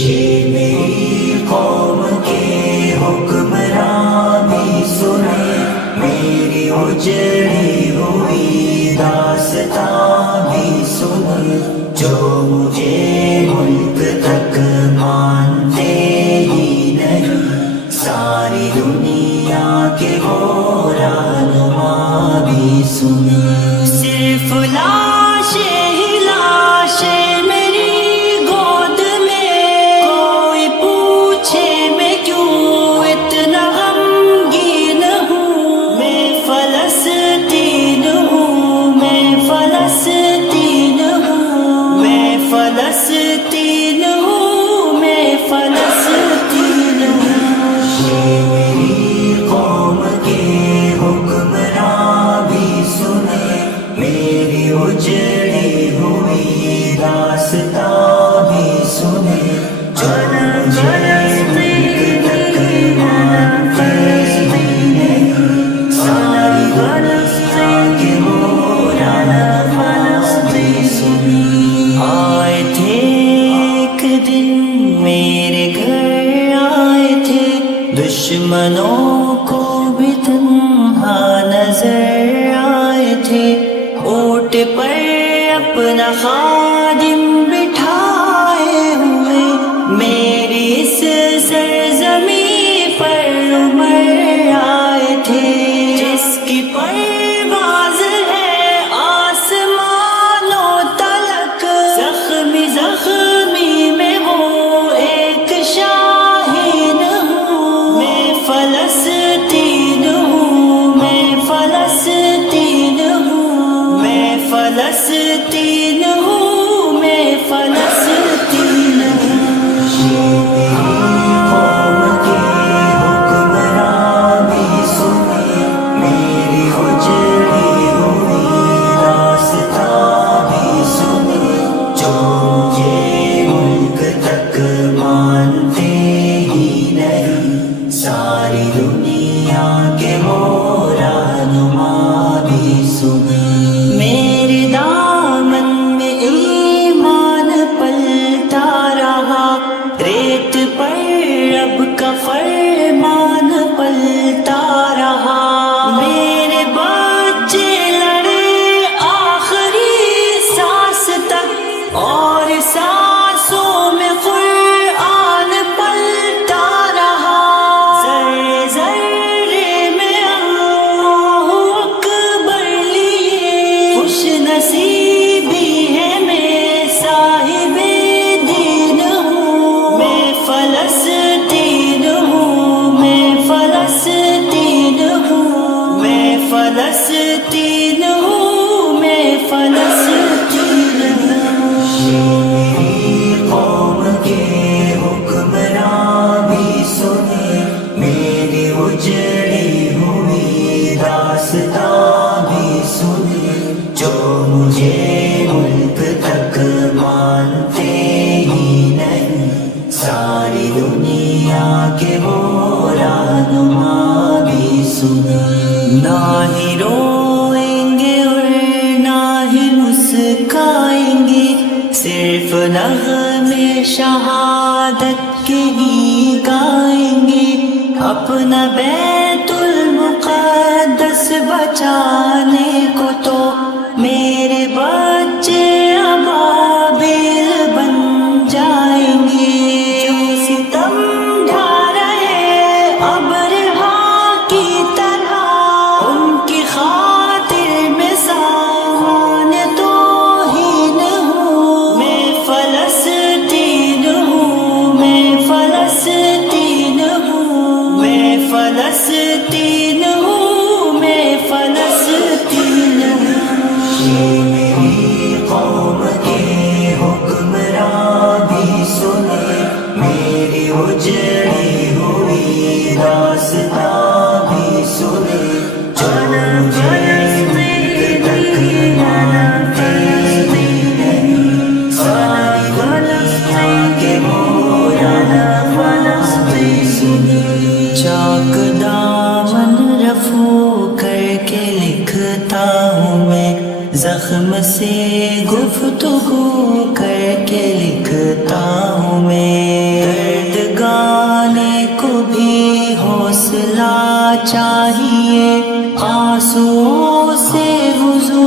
یہ میری قوم کے حکمراں بھی سنے، میری اجڑی ہوئی داستاں بھی سنے، جو مجھے ملک تک مانتے ہی نہیں، ساری دنیا کے وہ رہنما بھی سنے۔ صرف لاشیں ہی لاشیں میری گود میں، کوئی پوچھے میں کیوں اتنا غمگین ہوں، میں فلسطین ہوں، میں فلسطین ہوں، میں فلسطین ہوں، میں فلسطین ہوں۔ یہ میری قوم کے حکمراں بھی سنے، میری اجڑی ہوئی داستاں بھی سنے، جو مجھے ملک تک مانتے ہی نہیں، ساری دنیا کے وہ رہنما بھی سنے۔ آئے تھے ایک دن میرے گھر، آئے تھے دشمنوں کو بھی تنہا نظر آئے تھے، اونٹ پر اپنا خادم بٹھائے ہوئے، میری اس سرزمین پر عمر آئے تھے، جس کی پرواز ہے آسمانوں تلک، زخمی زخمی میں وہ ایک شاہین ہوں، میں فلسطین ہوں، میں فلسطین ہوں، میں فلسطین ہوں، میں فلسطین ہوں۔ یہ میری قوم کے حکمراں بھی سنے، میری اجڑی ہوئی داستاں بھی سنے، جو مجھے ملک تک مانتے ہی نہیں، ساری دنیا کے وہ رہنما بھی سنے۔ میرے دامن میں ایمان پلتا رہا، ریت پر رب کا فرمان پلتا رہا، میرے بچے لڑے آخری سانس تک، اور سانسوں میں قرآن پلتا رہا، ذرے ذرے میں اللہ اکبر لیے، خوش نصیبی ہے میں صاحب دین ہوں، میں فلسطین ہوں، میں فلسطین ہوں، میں فلسطین ہوں، میں فلسطین ہوں۔ یہ میری قوم کے حکمراں بھی سنے، میری اجڑی ہوئی داستاں بھی سنے، جو مجھے ملک تک مانتے ہی نہیں، ساری دنیا کے وہ رہنما بھی سنے۔ نہ ہی روئیں گے اور نہ ہی مسکائیں گے، صرف نغمے شہادت کے ہی گائیں گے، اپنا بیت المقدس بچانے کو تو میرے بچے ابابیل بن جائیں گے، جو ستم ڈھا رہے ابرہا کی طرح، ان کی خاطر میں سامان توہین ہوں، میں فلسطین ہوں، میں فلسطین ہوں، میں فلسطین ہوں، میں فلسطین ہوں۔ یہ میری قوم کے حکمراں بھی سنے، میری اجڑی ہوئی داستاں بھی سنے، جو مجھے ملک تک مانتے ہی نہیں، ساری دنیا کے وہ رہنما بھی سنے۔ چاک دامن رفو کر کے لکھتا ہوں میں، زخم سے گفتگو کر کے لکھتا ہوں میں، چاہیے آنسوؤں سے وضو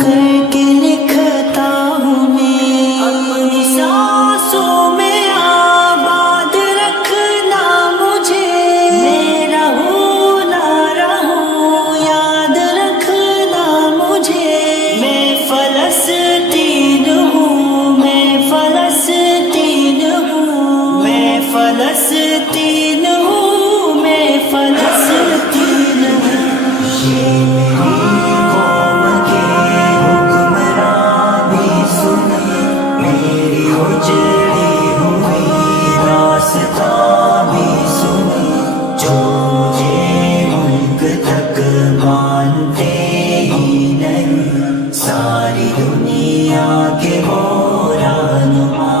کر کے لکھتا ہوں میں اپنی سانسوں میں آباد رکھنا مجھے میں رہوں نہ رہوں یاد رکھنا مجھے میں فلسطین ہوں میں فلسطین ہوں میں فلسطین ہوں میں فلسطین ہوں یہ میری قوم کے حکمراں بھی سنے میری اجڑی ہوئی راستہ بھی سنے جو مجھے ملک تک مانتے ہی نہیں ساری دنیا کے رہنما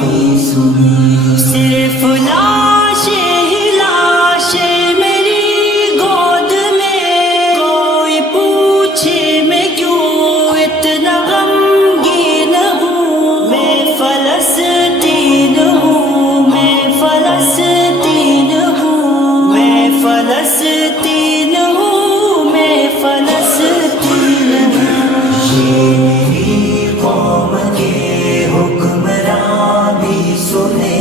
بھی سنے صرف لاشیں ہی لاشیں میری گود میں کوئی پوچھے میں کیوں اتنا غمگین ہوں میں فلسطین ہوں میں فلسطین ہوں میں فلسطین ہوں میں فلسطین ہوں یہ میری قوم کے حکمراں بھی سنے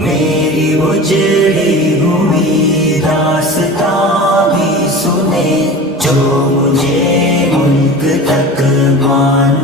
میری اجڑی ہوئی راستہ بھی سنے جو مجھے ملک تک مان